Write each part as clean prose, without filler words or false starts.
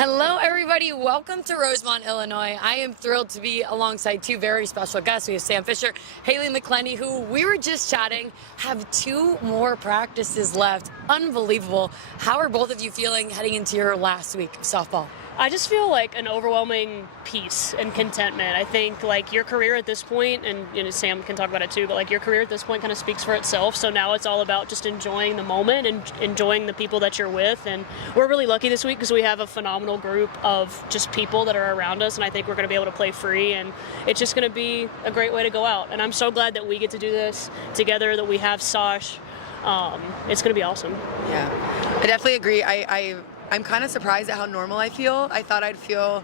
Hello, everybody. Welcome to Rosemont, Illinois. I am thrilled to be alongside two very special guests. We have Sam Fischer, Haylie McCleney, who we were just chatting, have 2 more practices left. Unbelievable. How are both of you feeling heading into your last week of softball? I just feel like an overwhelming peace and contentment. I think like your career at this point, and Sam can talk about it too, but like your career at this point kind of speaks for itself. So now it's all about just enjoying the moment and enjoying the people that you're with. And we're really lucky this week because we have a phenomenal group of just people that are around us. And I think we're going to be able to play free, and it's just going to be a great way to go out. And I'm so glad that we get to do this together, that we have Sash. It's going to be awesome. Yeah, I definitely agree. I'm kind of surprised at how normal I feel. I thought I'd feel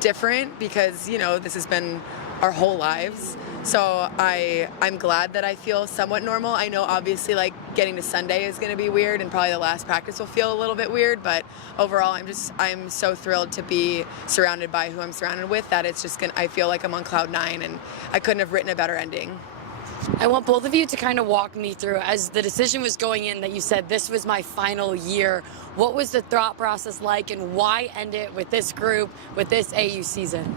different because, this has been our whole lives. So I'm glad that I feel somewhat normal. I know obviously like getting to Sunday is going to be weird, and probably the last practice will feel a little bit weird, but overall I'm so thrilled to be surrounded by who I'm surrounded with that it's just I feel like I'm on cloud 9, and I couldn't have written a better ending. I want both of you to kind of walk me through, as the decision was going in that you said this was my final year. What was the thought process like, and why end it with this group, with this AU season?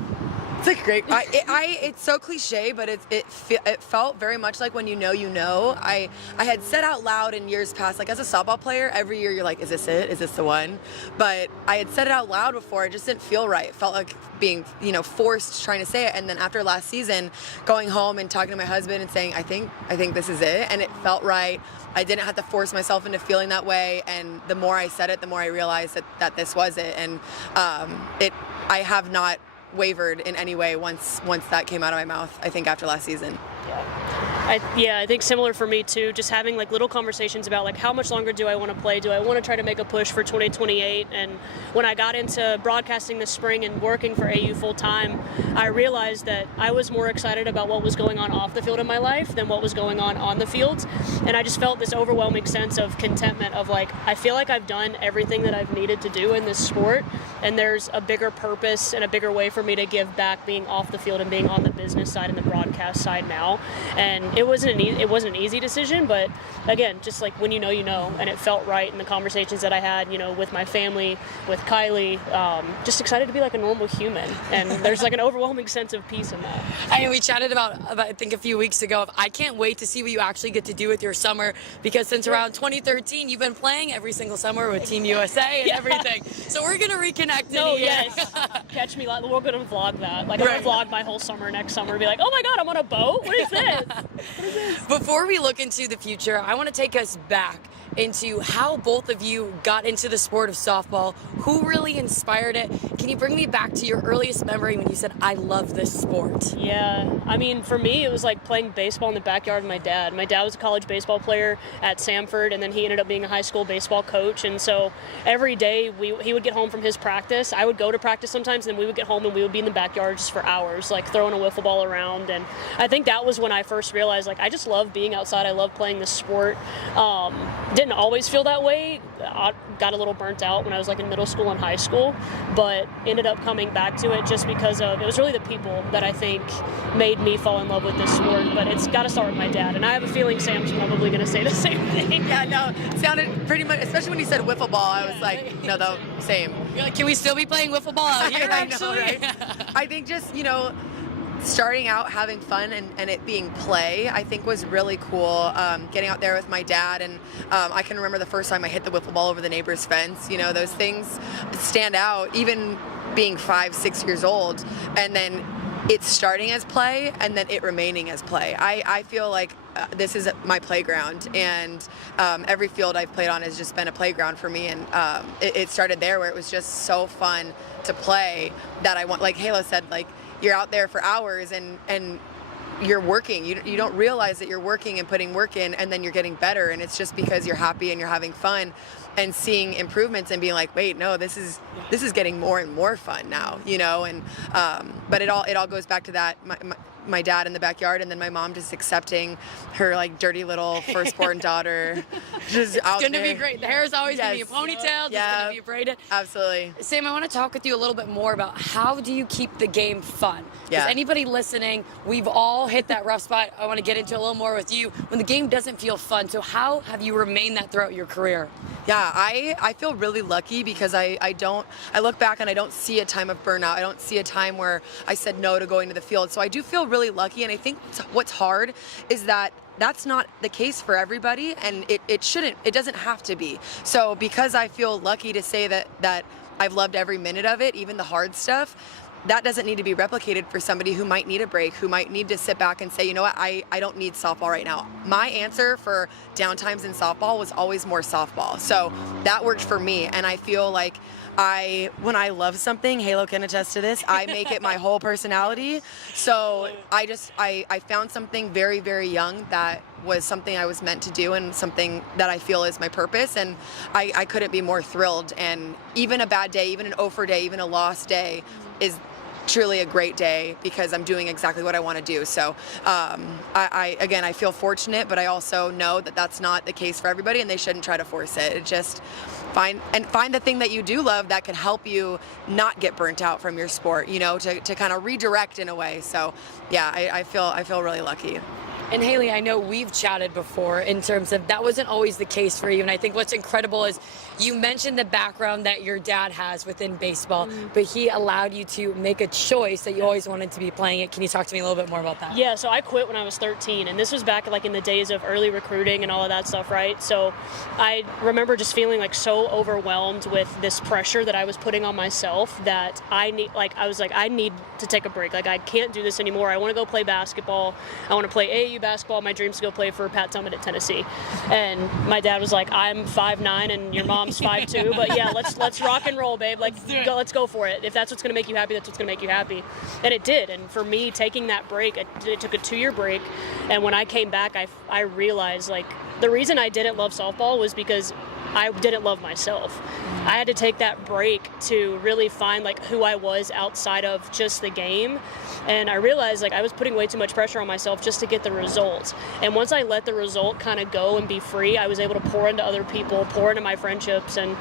It's like great. It's so cliche, but it felt very much like when you know. I had said out loud in years past, like as a softball player, every year you're like, is this it? Is this the one? But I had said it out loud before. It just didn't feel right. It felt like being, forced trying to say it. And then after last season, going home and talking to my husband and saying, I think this is it, and it felt right. I didn't have to force myself into feeling that way. And the more I said it, the more I realized that this was it. And I have not wavered in any way once that came out of my mouth, I think, after last season. I think similar for me too, just having like little conversations about like how much longer do I want to play? Do I want to try to make a push for 2028? And when I got into broadcasting this spring and working for AU full time, I realized that I was more excited about what was going on off the field in my life than what was going on the field. And I just felt this overwhelming sense of contentment of like, I feel like I've done everything that I've needed to do in this sport, and there's a bigger purpose and a bigger way for me to give back being off the field and being on the business side and the broadcast side now. And it wasn't an easy decision, but again, just like when you know, and it felt right in the conversations that I had, with my family, with Kylie, just excited to be like a normal human, and there's like an overwhelming sense of peace in that. I mean, we chatted about I think a few weeks ago. I can't wait to see what you actually get to do with your summer, because since around 2013, you've been playing every single summer with Team USA and everything. So we're gonna reconnect. Yes. Catch me. We're gonna vlog that. Like I'm gonna vlog my whole summer next summer. Be like, oh my God, I'm on a boat. What is this? Before we look into the future, I want to take us back into how both of you got into the sport of softball. Who really inspired it? Can you bring me back to your earliest memory when you said, I love this sport? Yeah, I mean, for me, it was like playing baseball in the backyard with my dad. My dad was a college baseball player at Samford, and then he ended up being a high school baseball coach. And so every day he would get home from his practice. I would go to practice sometimes, and then we would get home and we would be in the backyard just for hours, like throwing a wiffle ball around. And I think that was when I first realized, like, I just love being outside. I love playing this sport. Didn't always feel that way. I got a little burnt out when I was like in middle school and high school, but ended up coming back to it just because it was really the people that I think made me fall in love with this sport. But it's got to start with my dad, and I have a feeling Sam's probably going to say the same thing. Yeah, no, it sounded pretty much, especially when he said wiffle ball, I was like, no, the same. You're like, can we still be playing wiffle ball out here, actually? I know, right? I think just, starting out having fun and it being play, I think was really cool. Getting out there with my dad, and I can remember the first time I hit the wiffle ball over the neighbor's fence. Those things stand out, even being 5-6 years old, and then it's starting as play and then it remaining as play. I feel like this is my playground, and every field I've played on has just been a playground for me, and it started there where it was just so fun to play that I want, like Hayla said, like, you're out there for hours and you're working. You don't realize that you're working and putting work in, and then you're getting better, and it's just because you're happy and you're having fun and seeing improvements and being like, wait, no, this is getting more and more fun now, and but it all goes back to that. My dad in the backyard, and then my mom just accepting her like dirty little firstborn daughter just out there. It's gonna be great. The hair is always gonna be a ponytail. It's gonna be braided. Absolutely. Sam, I want to talk with you a little bit more about how do you keep the game fun? Because anybody listening, we've all hit that rough spot. I want to get into a little more with you when the game doesn't feel fun. So how have you remained that throughout your career? Yeah, Yeah, I feel really lucky because I look back and I don't see a time of burnout. I don't see a time where I said no to going to the field. So I do feel really lucky, and I think what's hard is that that's not the case for everybody, and it doesn't have to be. So because I feel lucky to say that I've loved every minute of it, even the hard stuff, that doesn't need to be replicated for somebody who might need a break, who might need to sit back and say, you know what, I don't need softball right now. My answer for downtimes in softball was always more softball. So that worked for me, and I feel like when I love something, Halo can attest to this, I make it my whole personality. So I found something very, very young that was something I was meant to do and something that I feel is my purpose, and I couldn't be more thrilled. And even a bad day, even an 0 for day, even a lost day is truly a great day because I'm doing exactly what I want to do. So I feel fortunate, but I also know that that's not the case for everybody, and they shouldn't try to force it. Just find the thing that you do love that can help you not get burnt out from your sport, to kind of redirect in a way. So yeah, I feel really lucky. And Haylie, I know we've chatted before in terms of that wasn't always the case for you. And I think what's incredible is you mentioned the background that your dad has within baseball, but he allowed you to make a choice that you always wanted to be playing it. Can you talk to me a little bit more about that? Yeah, so I quit when I was 13, and this was back in the days of early recruiting and all of that stuff, right? So I remember just feeling so overwhelmed with this pressure that I was putting on myself that I need to take a break. I can't do this anymore. I want to go play basketball. I want to play AAU basketball. My dream's to go play for Pat Summitt at Tennessee. And my dad was like, I'm 5'9" and your mom's 5'2", but yeah, let's rock and roll, babe. Let's go for it. If that's what's going to make you happy, that's what's going to make you happy. And it did. And for me, taking that break, it took a 2-year break. And when I came back, I realized the reason I didn't love softball was because I didn't love myself. I had to take that break to really find who I was outside of just the game. And I realized I was putting way too much pressure on myself just to get the result. And once I let the result kind of go and be free, I was able to pour into other people, pour into my friendships. And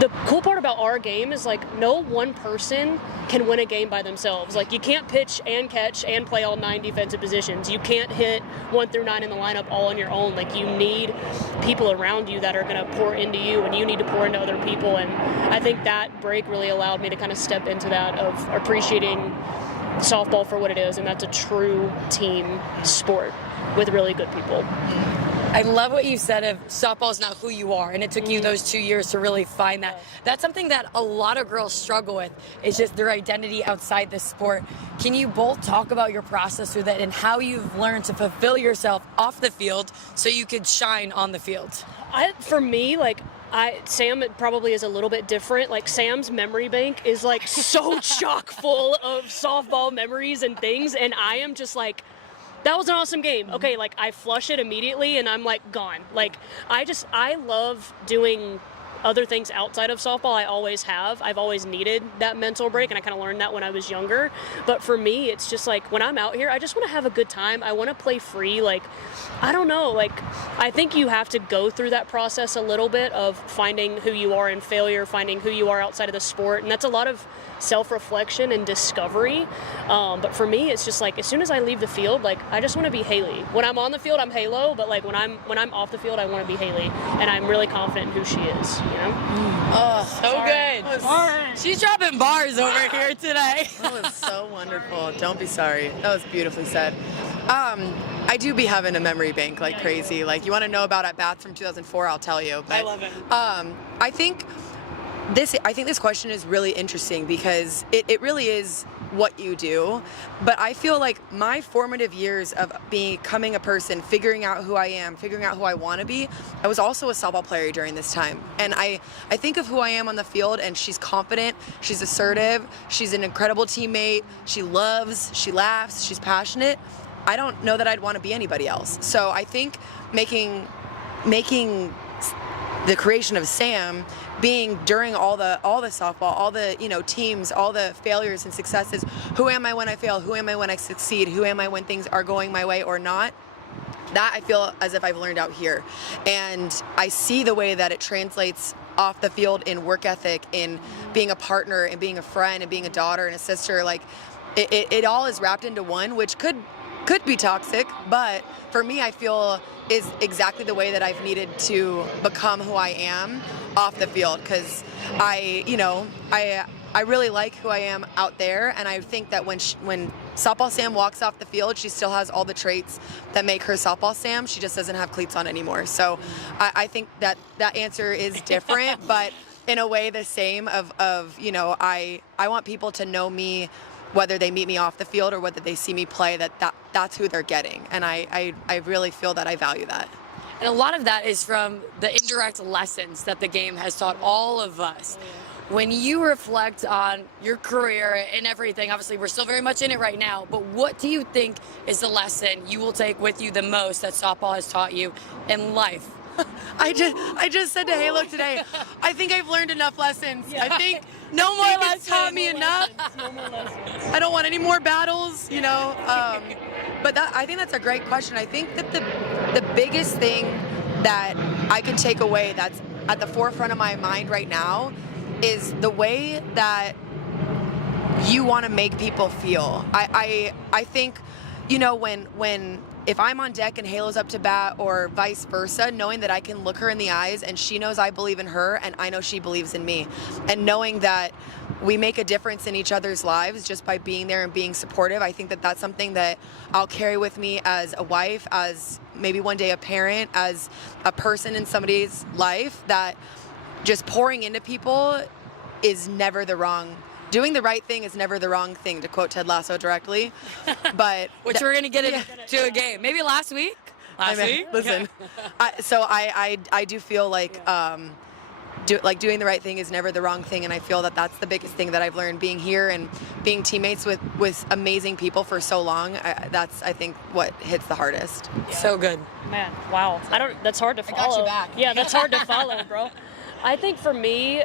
the cool part about our game is no one person can win a game by themselves. You can't pitch and catch and play all 9 defensive positions. You can't hit 1 through 9 in the lineup all on your own. You need people around you that are going to pour into you, and you need to pour into other people. And I think that break really allowed me to kind of step into that of appreciating softball for what it is, and that's a true team sport with really good people. I love what you said of softball is not who you are, and it took you those 2 years to really find that. That's something that a lot of girls struggle with, is just their identity outside the sport. Can you both talk about your process through that and how you've learned to fulfill yourself off the field so you could shine on the field? For me, Sam probably is a little bit different. Sam's memory bank is so chock full of softball memories and things, and I am just that was an awesome game. Okay, I flush it immediately and I'm gone. I love doing other things outside of softball. I always have. I've always needed that mental break, and I kind of learned that when I was younger. But for me, it's just when I'm out here, I just want to have a good time. I want to play free. I don't know. I think you have to go through that process a little bit of finding who you are in failure, finding who you are outside of the sport, and that's a lot of self-reflection and discovery. But for me, it's just as soon as I leave the field, I just want to be Haylie. When I'm on the field, I'm Halo, but when I'm off the field, I want to be Haylie, and I'm really confident in who she is. Oh, so good. She's dropping bars over here today. That was so wonderful. Don't be sorry. That was beautifully said. I do be having a memory bank crazy. You want to know about at-bats from 2004, I'll tell you. But, I love it. I think this question is really interesting because it really is what you do. But I feel my formative years of becoming a person, figuring out who I am, figuring out who I want to be, I was also a softball player during this time. And I think of who I am on the field, and she's confident, she's assertive, she's an incredible teammate, she loves, she laughs, she's passionate. I don't know that I'd want to be anybody else. So I think making the creation of Sam being during all the softball, all the teams, all the failures and successes, who am I when I fail, who am I when I succeed, who am I when things are going my way or not, that I feel as if I've learned out here. And I see the way that it translates off the field in work ethic, in being a partner and being a friend and being a daughter and a sister. It all is wrapped into one, which could could be toxic, but for me, I feel is exactly the way that I've needed to become who I am off the field, because I really like who I am out there, and I think that when softball Sam walks off the field, she still has all the traits that make her softball Sam. She just doesn't have cleats on anymore. So I think that answer is different, but in a way the same of I want people to know me, whether they meet me off the field or whether they see me play, that's who they're getting. And I really feel that I value that. And a lot of that is from the indirect lessons that the game has taught all of us. When you reflect on your career and everything, obviously we're still very much in it right now, but what do you think is the lesson you will take with you the most that softball has taught you in life? I just said to Haylie today, I think I've learned enough lessons. Yeah. I think no more lessons. It's taught me enough. No more lessons. I don't want any more battles, But I think that's a great question. I think that the biggest thing that I can take away that's at the forefront of my mind right now is the way that you want to make people feel. I think, when if I'm on deck and Halo's up to bat or vice versa, knowing that I can look her in the eyes and she knows I believe in her and I know she believes in me, and knowing that we make a difference in each other's lives just by being there and being supportive, I think that that's something that I'll carry with me as a wife, as maybe one day a parent, as a person in somebody's life, that just pouring into people is never the wrong. Doing the right thing is never the wrong thing, to quote Ted Lasso directly. But Which we're going to get into a game. Maybe last week? Listen, I do feel like doing the right thing is never the wrong thing, and I feel that that's the biggest thing that I've learned being here and being teammates with amazing people for so long. That's, I think, what hits the hardest. Yeah. So good. Man, wow. That's hard to follow. I got you back. Yeah, that's hard to follow, bro. I think for me,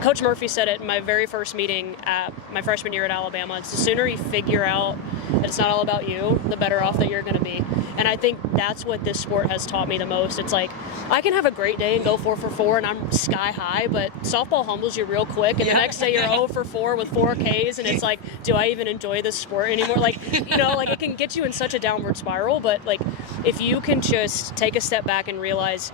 Coach Murphy said it in my very first meeting at my freshman year at Alabama. It's the sooner you figure out that it's not all about you, the better off that you're going to be. And I think that's what this sport has taught me the most. It's like, I can have a great day and go 4 for 4 and I'm sky high, but softball humbles you real quick. And the next day you're 0 for 4 with 4 Ks. And it's like, do I even enjoy this sport anymore? Like, it can get you in such a downward spiral. But like, if you can just take a step back and realize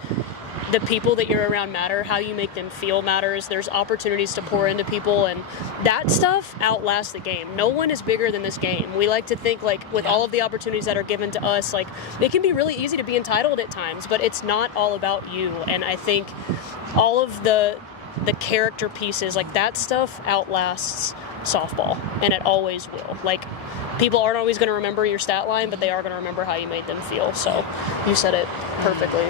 the people that you're around matter, how you make them feel matters. There's opportunities to pour into people, and that stuff outlasts the game. No one is bigger than this game. We like to think like with all of the opportunities that are given to us, like it can be really easy to be entitled at times, but it's not all about you. And I think all of the character pieces, like that stuff outlasts softball, and it always will. Like, people aren't always going to remember your stat line, but they are going to remember how you made them feel. So you said it perfectly.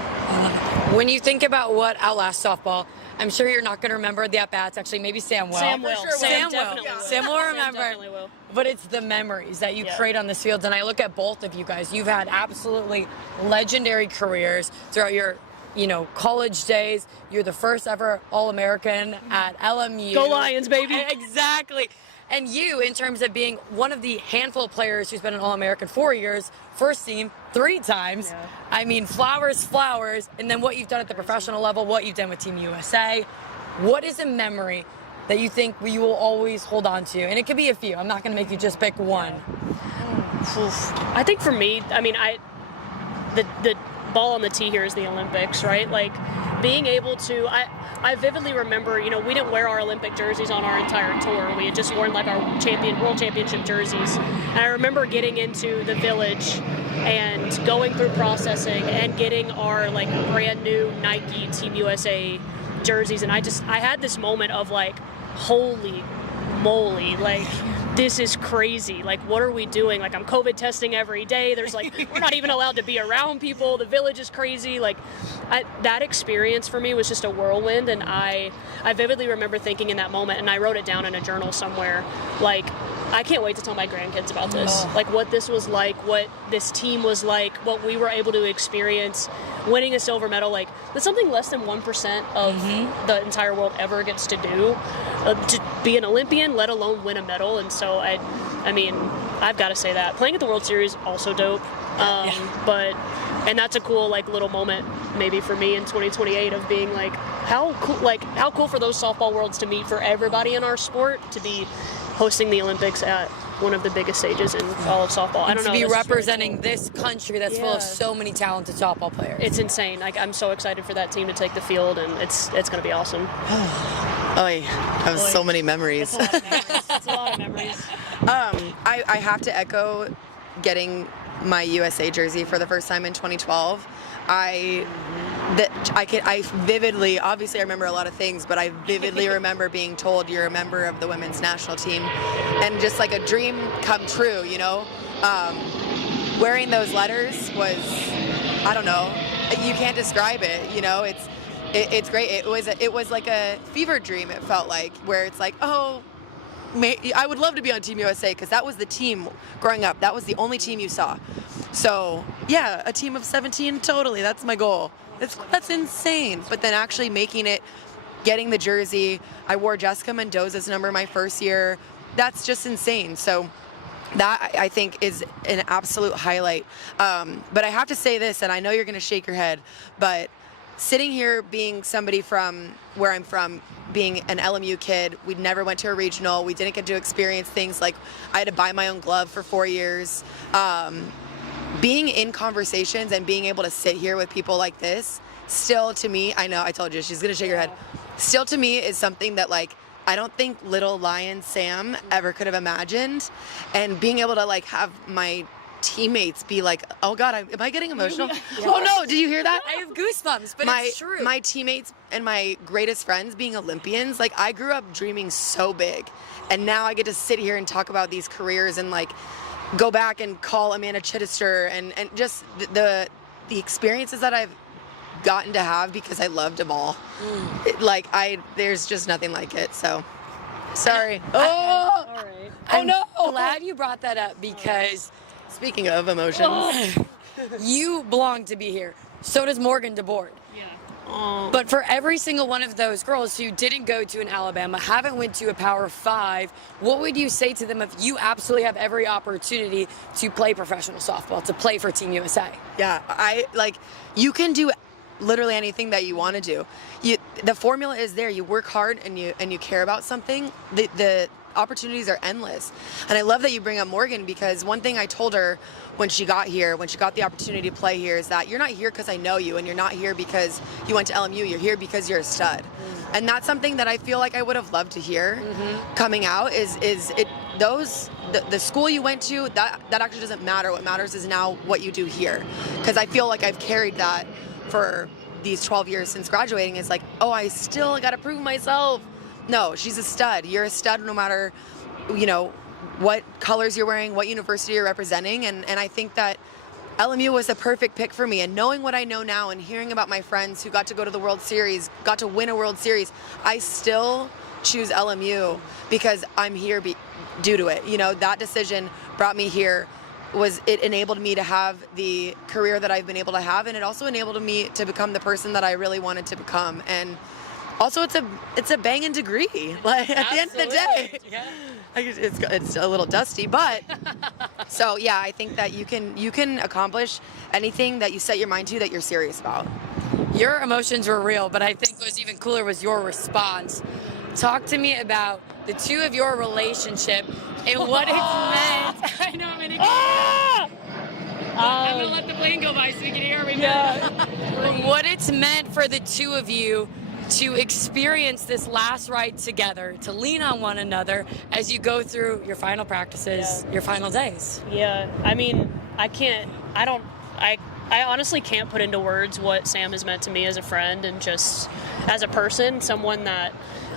When you think about what outlasts softball, I'm sure you're not going to remember the at-bats. Actually, maybe Sam will. Sam will. Sure Sam will. definitely will. Sam will remember. Sam definitely will. But it's the memories that you create on this field. And I look at both of you guys. You've had absolutely legendary careers throughout your college days. You're the first ever All-American at LMU. Go Lions, baby. Exactly. And you, in terms of being one of the handful of players who's been an All-American 4 years, first team 3 times. Yeah. I mean, flowers, and then what you've done at the professional level, what you've done with Team USA. What is a memory that you think you will always hold on to? And it could be a few. I'm not going to make you just pick one. I think for me, I mean, the ball on the tee here is the Olympics, right? Like, being able to, I vividly remember, we didn't wear our Olympic jerseys on our entire tour. We had just worn like our world championship jerseys. And I remember getting into the Village and going through processing and getting our like brand new Nike Team USA jerseys. And I had this moment of like, holy moly, like, this is crazy. Like, what are we doing? Like, I'm COVID testing every day. There's like, we're not even allowed to be around people. The Village is crazy. Like, that experience for me was just a whirlwind. And I vividly remember thinking in that moment, and I wrote it down in a journal somewhere, like, I can't wait to tell my grandkids about this. Like, what this was like, what this team was like, what we were able to experience, winning a silver medal. Like, that's something less than 1% of the entire world ever gets to do. To be an Olympian, let alone win a medal. And so, I mean, I've got to say that. Playing at the World Series, also dope. And that's a cool, like, little moment maybe for me in 2028 of being like, how cool for those softball worlds to meet, for everybody in our sport to be hosting the Olympics at one of the biggest stages in all of softball. I don't know. To be that's just really representing cool. this country that's full of Yeah. so many talented softball players. It's insane. Like, I'm so excited for that team to take the field, and it's going to be awesome. I have so many memories. It's a lot of memories. It's a lot of memories. I have to echo getting my USA jersey for the first time in 2012. I vividly, obviously I remember a lot of things, but I vividly remember being told you're a member of the women's national team, and just like a dream come true, you know. Wearing those letters was, I don't know, you can't describe it, you know. It's great. It was like a fever dream. It felt like, where it's like, oh, I would love to be on Team USA, because that was the team growing up. That was the only team you saw. So yeah, a team of 17, totally. That's my goal. That's insane. But then actually making it, getting the jersey. I wore Jessica Mendoza's number my first year. That's just insane. So that, I think, is an absolute highlight. But I have to say this, and I know you're going to shake your head, but sitting here being somebody from where I'm from, being an LMU kid, we never went to a regional. We didn't get to experience things like, I had to buy my own glove for 4 years. Being in conversations and being able to sit here with people like this, still to me, I know I told you, she's gonna shake her head. Still to me is something that, like, I don't think little Lion Sam ever could have imagined. And being able to, like, have my teammates be like, oh God, am I getting emotional? Oh no, did you hear that? I have goosebumps, but it's true. My teammates and my greatest friends being Olympians, like, I grew up dreaming so big, and now I get to sit here and talk about these careers and, like, go back and call Amanda Chittister and just the experiences that I've gotten to have because I loved them all. There's just nothing like it. So sorry. All right. I'm glad you brought that up, because Speaking of emotions, you belong to be here. So does Morgan DeBoard. Yeah. But for every single one of those girls who didn't go to an Alabama, haven't went to a Power 5, what would you say to them if you absolutely have every opportunity to play professional softball, to play for Team USA? yeah, you can do literally anything that you want to do. The formula is there. You work hard and you care about something. The opportunities are endless. And I love that you bring up Morgan, because one thing I told her when she got here, when she got the opportunity to play here, is that you're not here because I know you, and you're not here because you went to LMU. You're here because you're a stud. And that's something that I feel like I would have loved to hear coming out, the school you went to, that actually doesn't matter. What matters is now what you do here. Because I feel like I've carried that for these 12 years since graduating. It's like, oh, I still got to prove myself. No, she's a stud. You're a stud no matter, you know, what colors you're wearing, what university you're representing. And I think that LMU was the perfect pick for me. And knowing what I know now and hearing about my friends who got to go to the World Series, got to win a World Series, I still choose LMU because I'm here due to it. You know, that decision brought me here. It enabled me to have the career that I've been able to have, and it also enabled me to become the person that I really wanted to become. And also, it's a banging degree. Like, at the end of the day, it's a little dusty, but so yeah, I think that you can accomplish anything that you set your mind to that you're serious about. Your emotions were real, but I think what was even cooler was your response. Talk to me about the two of your relationship and what it's meant. I know I'm in a I'm gonna let the plane go by so you can hear me. Yeah. What it's meant for the two of you to experience this last ride together, to lean on one another as you go through your final practices, your final days. Yeah, I mean, I honestly can't put into words what Sam has meant to me as a friend and just as a person, someone that,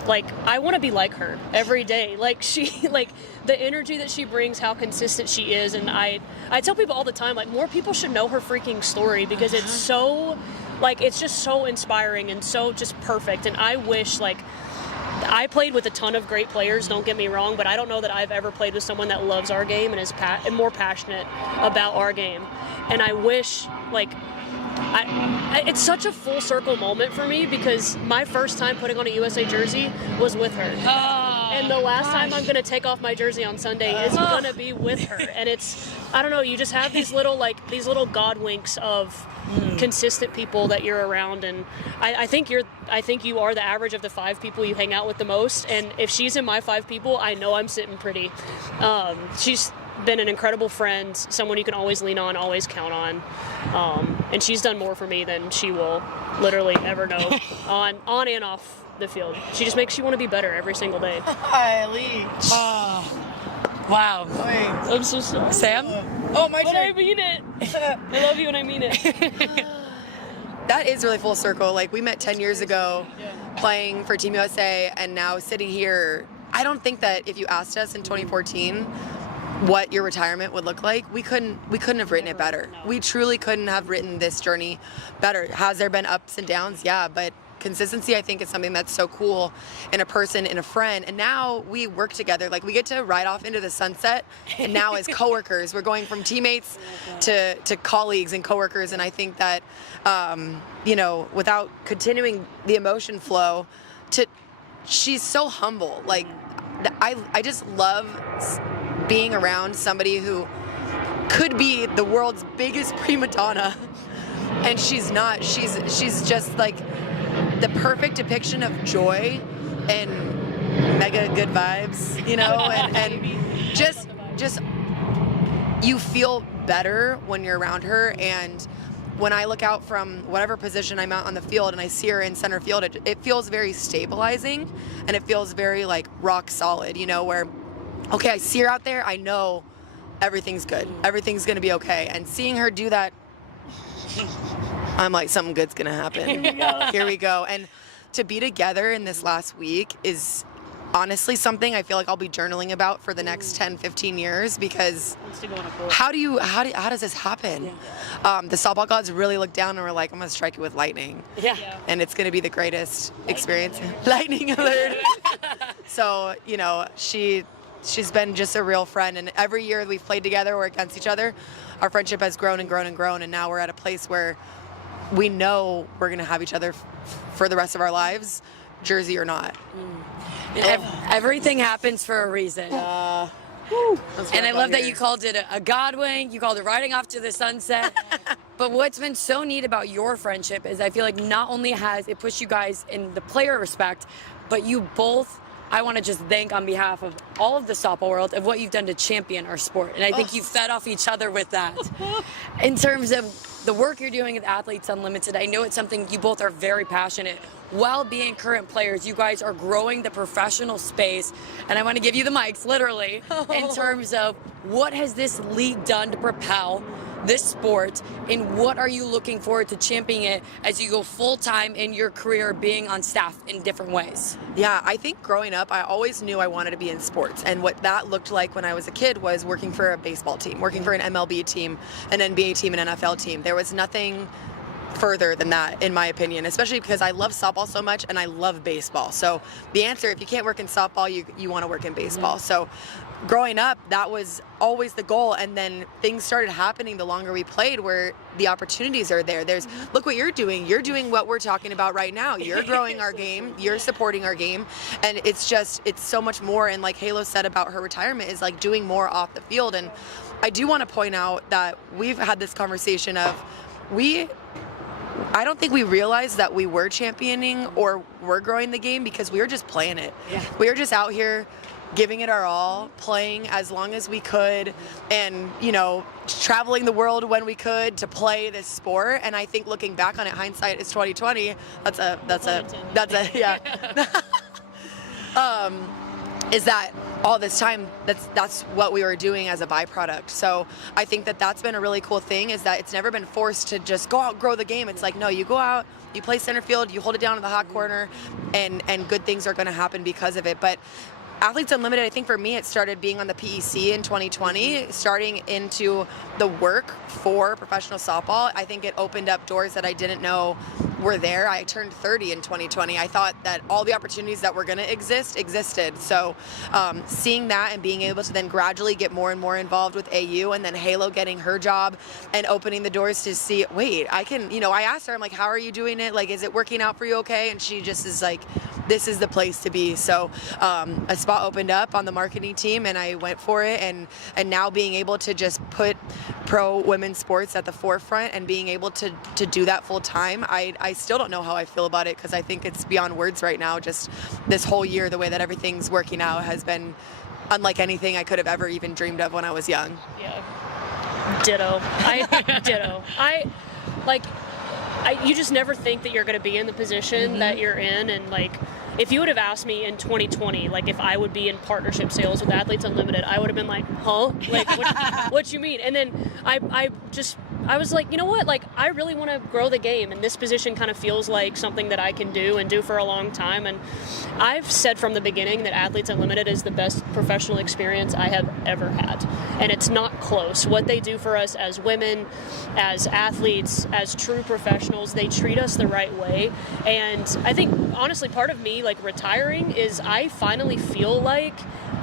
like, I want to be like her every day. Like, the energy that she brings, how consistent she is, and I tell people all the time, like, more people should know her freaking story because it's so, like, it's just so inspiring and so just perfect. And I wish, like, I played with a ton of great players, don't get me wrong, but I don't know that I've ever played with someone that loves our game and is more passionate about our game. And I wish, like, it's such a full circle moment for me because my first time putting on a USA jersey was with her. And the last time I'm gonna take off my jersey on Sunday is gonna be with her. And it's, I don't know, you just have these little God winks of consistent people that you're around, and I think you are the average of the 5 people you hang out with the most. And if she's in my 5 people, I know I'm sitting pretty. She's been an incredible friend, someone you can always lean on, always count on, and she's done more for me than she will literally ever know on and off the field. She just makes you want to be better every single day. Haylie. Wow. Wait. I'm so sorry. Sam? Oh, my But turn. I mean it. I love you and I mean it. That is really full circle. Like, we met 10 years ago playing for Team USA, and now sitting here. I don't think that if you asked us in 2014 what your retirement would look like, we couldn't have written it better. We truly couldn't have written this journey better. Has there been ups and downs? Yeah, but consistency, I think, is something that's so cool in a person, in a friend. And now we work together. Like, we get to ride off into the sunset, and now as coworkers, we're going from teammates to colleagues and coworkers. And I think that, without continuing the emotion flow, she's so humble. Like, I just love being around somebody who could be the world's biggest prima donna, and she's not. She's just like the perfect depiction of joy and mega good vibes, and just you feel better when you're around her. And when I look out from whatever position I'm at on the field and I see her in center field, it feels very stabilizing, and it feels very like rock solid, where, okay, I see her out there, I know everything's good. Everything's gonna be okay. And seeing her do that, I'm like, something good's gonna happen. Here we go. And to be together in this last week is honestly something I feel like I'll be journaling about for the next 10, 15 years, because how does this happen? The softball gods really looked down and were like, I'm gonna strike you with lightning. Yeah. And it's gonna be the greatest experience. Lightning alert. So, she's been just a real friend, and every year we've played together or against each other, our friendship has grown and grown and grown, and now we're at a place where we know we're gonna have each other for the rest of our lives, jersey or not. Everything happens for a reason. And I love that you called it a God wink, you called it riding off to the sunset. But what's been so neat about your friendship is I feel like not only has it pushed you guys in the player respect, but you both, I want to just thank on behalf of all of the softball world of what you've done to champion our sport. And I think you fed off each other with that. In terms of the work you're doing with Athletes Unlimited, I know it's something you both are very passionate. While being current players, you guys are growing the professional space. And I want to give you the mics, literally, in terms of what has this league done to propel this sport, and what are you looking forward to championing it as you go full-time in your career being on staff in different ways? Yeah, I think growing up, I always knew I wanted to be in sports. And what that looked like when I was a kid was working for a baseball team, working for an MLB team, an NBA team, an NFL team. There was nothing further than that, in my opinion, especially because I love softball so much and I love baseball. So the answer, if you can't work in softball, you want to work in baseball. So growing up, that was always the goal. And then things started happening the longer we played, where the opportunities are there. Look what you're doing. You're doing what we're talking about right now. You're growing our game. You're supporting our game. And it's so much more. And like Halo said about her retirement, is like doing more off the field. And I do want to point out that we've had this conversation of I don't think we realized that we were championing or were growing the game, because we were just playing it. Yeah. We were just out here giving it our all, playing as long as we could, and traveling the world when we could to play this sport. And I think looking back on it, hindsight is 2020. That's a yeah. Is that all this time, that's what we were doing as a byproduct. So I think that's been a really cool thing, is that it's never been forced to just go out, grow the game. It's like, no, you go out, you play center field, you hold it down in the hot corner, and good things are going to happen because of it. But Athletes Unlimited, I think for me, it started being on the PEC in 2020, starting into the work for professional softball. I think it opened up doors that I didn't know were there. I turned 30 in 2020. I thought that all the opportunities that were going to existed. So seeing that and being able to then gradually get more and more involved with AU, and then Halo getting her job and opening the doors to see, wait, I can, I asked her, I'm like, how are you doing it? Like, is it working out for you okay? And she just is like, this is the place to be. So a spot opened up on the marketing team, and I went for it. And now being able to just put pro women's sports at the forefront and being able to do that full time, I still don't know how I feel about it, because I think it's beyond words right now. Just this whole year, the way that everything's working out has been unlike anything I could have ever even dreamed of when I was young. Yeah. Ditto. Ditto. You just never think that you're going to be in the position that you're in, and like, if you would have asked me in 2020, like if I would be in partnership sales with Athletes Unlimited, I would have been like, huh? Like, what you mean? And then I was like, you know what? Like, I really want to grow the game, and this position kind of feels like something that I can do and do for a long time. And I've said from the beginning that Athletes Unlimited is the best professional experience I have ever had. And it's not close. What they do for us as women, as athletes, as true professionals, they treat us the right way. And I think, honestly, part of me, like, retiring is I finally feel like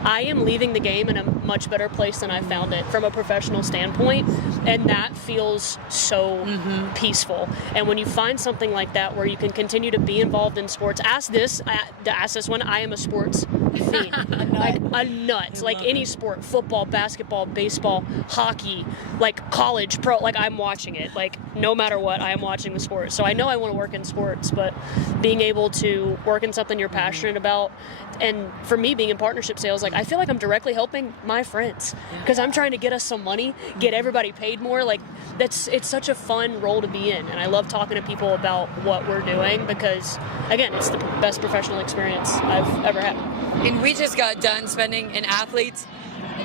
I am leaving the game in a much better place than I found it from a professional standpoint, and that feels so peaceful. And when you find something like that where you can continue to be involved in sports, ask this one, I am a sports fiend. a nut. Like any sport, football, basketball, baseball, hockey, like college, pro, like I'm watching it. Like no matter what, I am watching the sport. So I know I want to work in sports, but being able to work in something you're passionate about, and for me being in partnership sales, like I feel like I'm directly helping my friends because I'm trying to get us some money, get everybody paid more. Like it's such a fun role to be in, and I love talking to people about what we're doing because, again, it's the best professional experience I've ever had. And we just got done spending an athlete's. We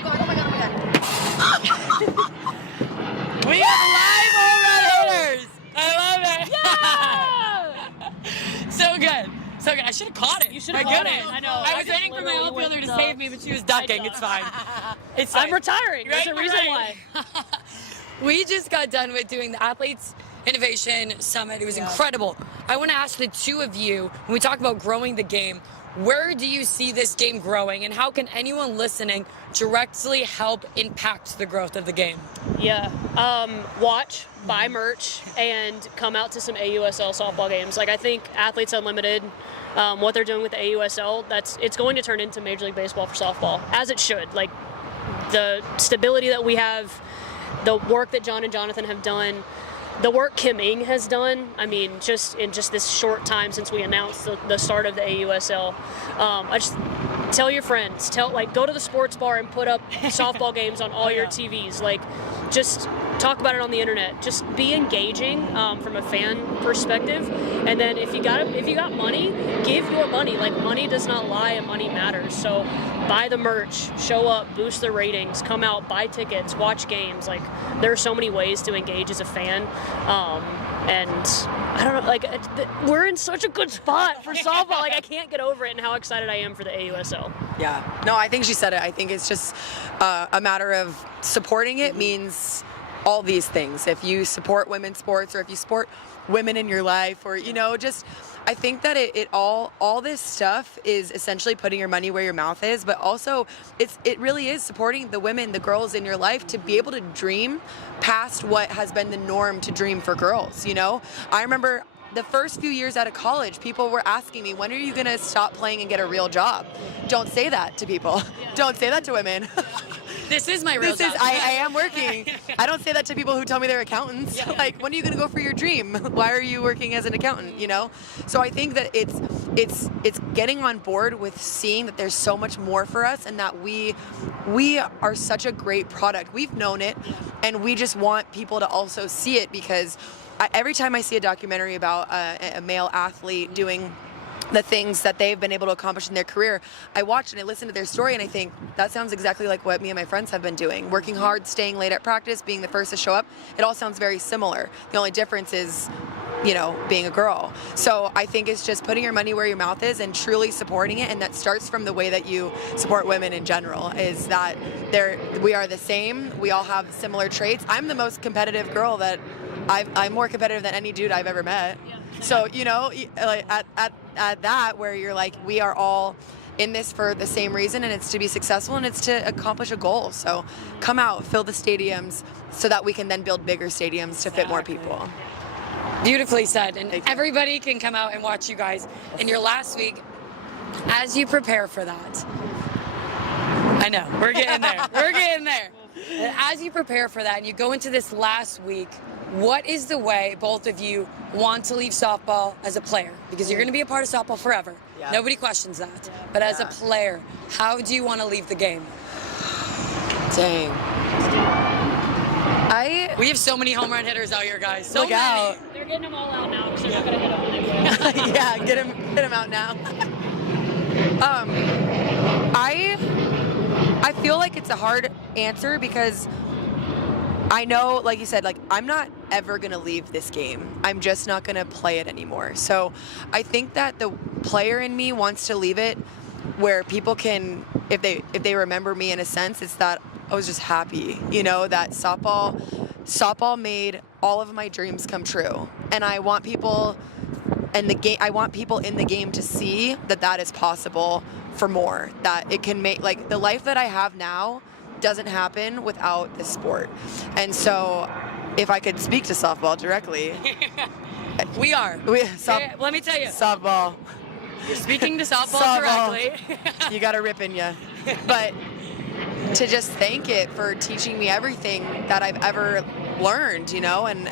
have live home run hitters. I love it. So good. So good. I should have caught it. You should have caught it. I know. I was waiting for my outfielder to save me, but she was ducking. It's fine. It's fine. I'm retiring. There's Right? a reason Right. why. We just got done with doing the Athletes Innovation Summit. It was incredible. I want to ask the two of you, when we talk about growing the game, where do you see this game growing, and how can anyone listening directly help impact the growth of the game? Yeah. Watch, buy merch, and come out to some AUSL softball games. Like I think Athletes Unlimited, what they're doing with the AUSL, it's going to turn into Major League Baseball for softball, as it should. Like the stability that we have, the work that John and Jonathan have done, the work Kim Ng has done, I mean, just in just this short time since we announced the start of the AUSL, I just tell your friends, go to the sports bar and put up softball games on all your TVs. Like, just talk about it on the internet. Just be engaging from a fan perspective. And then if you got money, give your money. Like, money does not lie and money matters. So buy the merch, show up, boost the ratings, come out, buy tickets, watch games. Like, there are so many ways to engage as a fan. And I don't know, like, we're in such a good spot for softball. Like, I can't get over it and how excited I am for the AUSL. Yeah. No, I think she said it. I think it's just a matter of supporting it means all these things. If you support women's sports, or if you support women in your life, or, just, I think that all this stuff is essentially putting your money where your mouth is, but also it really is supporting the women, the girls in your life to be able to dream past what has been the norm to dream for girls. I remember the first few years out of college, people were asking me, when are you going to stop playing and get a real job? Don't say that to people. Don't say that to women. This is my real job. I am working. I don't say that to people who tell me they're accountants. Like, when are you going to go for your dream? Why are you working as an accountant, So I think that it's getting on board with seeing that there's so much more for us, and that we are such a great product. We've known it, and we just want people to also see it, because every time I see a documentary about a male athlete doing the things that they've been able to accomplish in their career, I watch and I listen to their story, and I think that sounds exactly like what me and my friends have been doing. Working hard, staying late at practice, being the first to show up. It all sounds very similar. The only difference is, being a girl. So I think it's just putting your money where your mouth is and truly supporting it, and that starts from the way that you support women in general, is that we are the same. We all have similar traits. I'm the most competitive girl that I'm more competitive than any dude I've ever met. So, like at that, where you're like, we are all in this for the same reason, and it's to be successful, and it's to accomplish a goal. So come out, fill the stadiums, so that we can then build bigger stadiums to fit more people. Beautifully said. And everybody can come out and watch you guys in your last week As you prepare for that, I know, we're getting there. We're getting there. As you prepare for that and you go into this last week, what is the way both of you want to leave softball as a player? Because you're going to be a part of softball forever. Yeah. Nobody questions that. But as a player, how do you want to leave the game? Dang. We have so many home run hitters out here, guys. So Look many. out. They're getting them all out now because they're not going to hit them anyway. Yeah, get him out now. I feel like it's a hard answer because I know, like you said, like I'm not ever gonna leave this game. I'm just not gonna play it anymore. So I think that the player in me wants to leave it where people can, if they remember me in a sense, it's that I was just happy, you know, that softball made all of my dreams come true, and I want people in the game to see that that is possible for more, that it can make, like, the life that I have now doesn't happen without this sport. And so if I could speak to softball directly, We are. Let me tell you. Softball. You're speaking to softball directly. You got a rip in you. But to just thank it for teaching me everything that I've ever learned, you know, and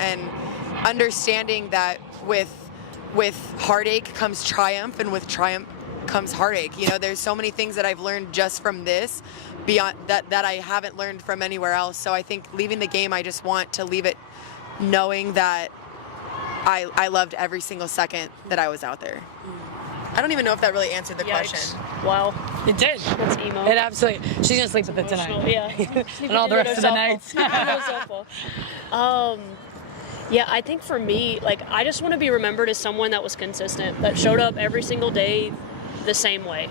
understanding that with heartache comes triumph, and with triumph comes heartache. You know, there's so many things that I've learned just from this beyond that I haven't learned from anywhere else. So I think leaving the game, I just want to leave it knowing that I loved every single second that I was out there. I don't even know if that really answered the question. Wow. It did. That's emo. It absolutely. She's gonna sleep with it Emotional, tonight. Yeah. And all the rest of the nights. Yeah, I think for me, like, I just want to be remembered as someone that was consistent, that showed up every single day the same way,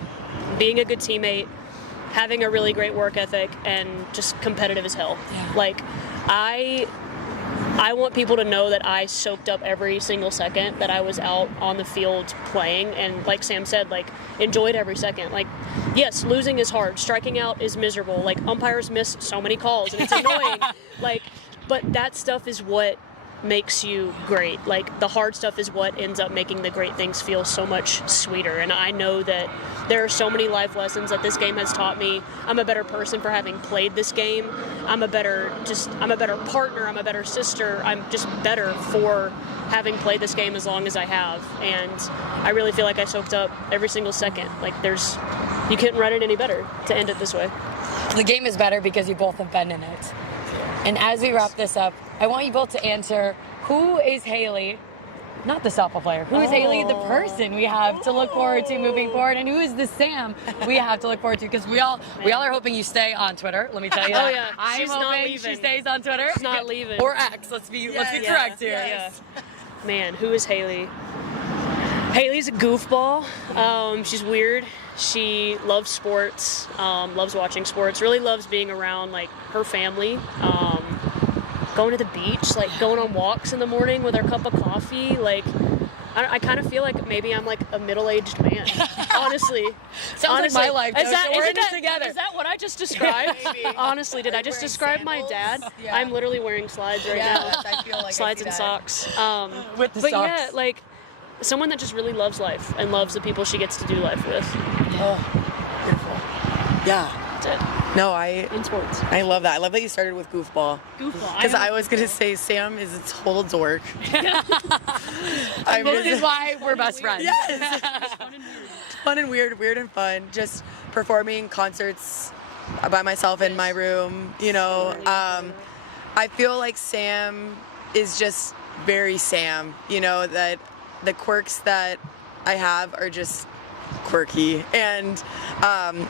being a good teammate, having a really great work ethic, and just competitive as hell. Yeah. Like, I want people to know that I soaked up every single second that I was out on the field playing, and like Sam said, like, enjoyed every second. Like, yes, losing is hard, striking out is miserable, like, umpires miss so many calls and it's annoying, like, but that stuff is what makes you great. Like, the hard stuff is what ends up making the great things feel so much sweeter. And I know that there are so many life lessons that this game has taught me. I'm a better person for having played this game. I'm a better partner, I'm a better sister, I'm just better for having played this game as long as I have. And I really feel like I soaked up every single second. Like, you couldn't run it any better to end it this way. The game is better because you both have been in it. And as we wrap this up, I want you both to answer, who is Haylie, not the softball player, who is Haylie the person we have to look forward to moving forward, and who is the Sam we have to look forward to? Because we all are hoping you stay on Twitter, let me tell you. Oh yeah, I'm she's not hoping leaving. she stays on Twitter. She's not leaving. Or X, let's be correct here. Yes. Man, who is Haylie? Haylie's a goofball. She's weird. She loves sports, loves watching sports, really loves being around, like, her family, going to the beach, like, going on walks in the morning with her cup of coffee. Like, I kind of feel like maybe I'm like a middle-aged man, honestly. Sounds like my life, though, so we're in this Is together. that what I just described? Honestly, did I just describe my dad? Yeah. I'm literally wearing slides right now. I feel like Slides I see and that. socks. With the but socks. yeah, like, someone that just really loves life and loves the people she gets to do life with. Oh, beautiful. Yeah. That's it. No, In sports. I love that. I love that you started with goofball. Goofball. Because I was going to say Sam is a total dork. This is why we're best friends. Yes. Fun and weird, weird and fun. Just performing concerts by myself in my room, you know. I feel like Sam is just very Sam, you know, that the quirks that I have are just quirky. And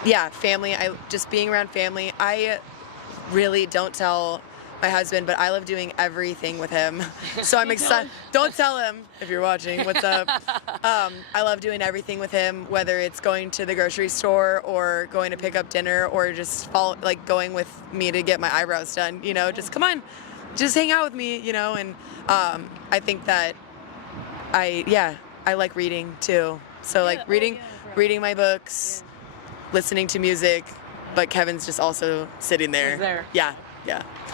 yeah, family, just being around family. I really don't tell my husband, but I love doing everything with him. So I'm excited. Don't tell him if you're watching. What's up? I love doing everything with him, whether it's going to the grocery store or going to pick up dinner or just going with me to get my eyebrows done. You know, just come on, just hang out with me. You know, and I think that I like reading too. So like reading my books, listening to music, but Kevin's just also sitting there. He's there. Yeah.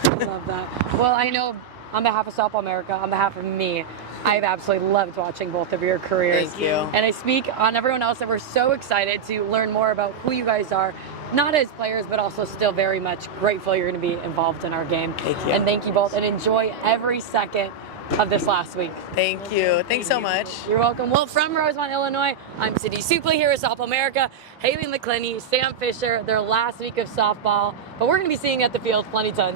Love that. Well, I know on behalf of Softball America, on behalf of me, I've absolutely loved watching both of your careers. Thank you. And I speak on everyone else that we're so excited to learn more about who you guys are, not as players, but also still very much grateful you're going to be involved in our game. Thank you. And thank you both, and enjoy every second of this last week. Thank you. Thanks so much. You're welcome. Well, from Rosemont, Illinois, I'm Cindy Supley here at Softball America. Haylie McCleney, Sam Fischer, their last week of softball. But we're going to be seeing you at the field plenty times.